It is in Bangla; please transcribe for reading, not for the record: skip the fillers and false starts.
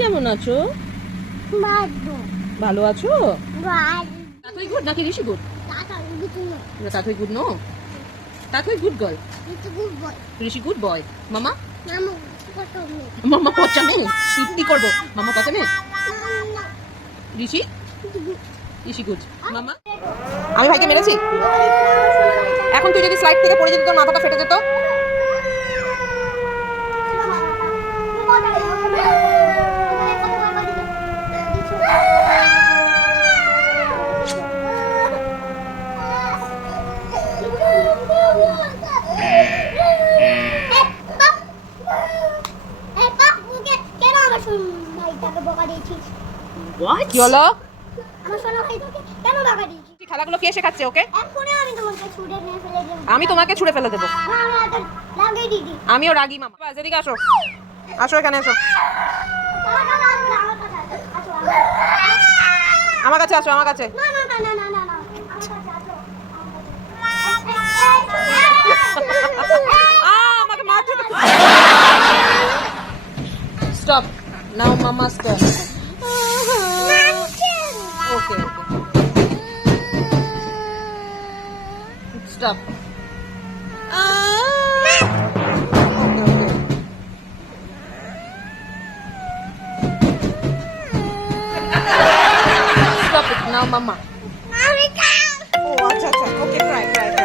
কেমন আছো? ভালো। ভালো আছো? ভালো। তাতই গুড নাকি Rishi good? Tatai good no? Tatai good girl, Rishi good boy. মামা মামা পচা নেই, কি করবো? মামা পচা নেই, ঋষি ঋষি গুড। মামা আমি ভাইকে মেরেছি? এখন তুই যদি স্লাইড থেকে পড়ে যেত তোর মাথাটা ফেটে যেত। কি হলো? খেলাগুলো কে শেখাচ্ছে ওকে? আমি তোমাকে ছুড়ে ফেলে দেবো। আমিও রাগি মামা। এদিকে আসো, আসো এখানে আসো, আমার কাছে আসো, আমার কাছে। আমাকে মারছো। স্টপ নাও মামা's turn. Okay, okay. Stop. Okay, okay. Stop it now, mama. Oh, acha, acha. Okay, cry, cry.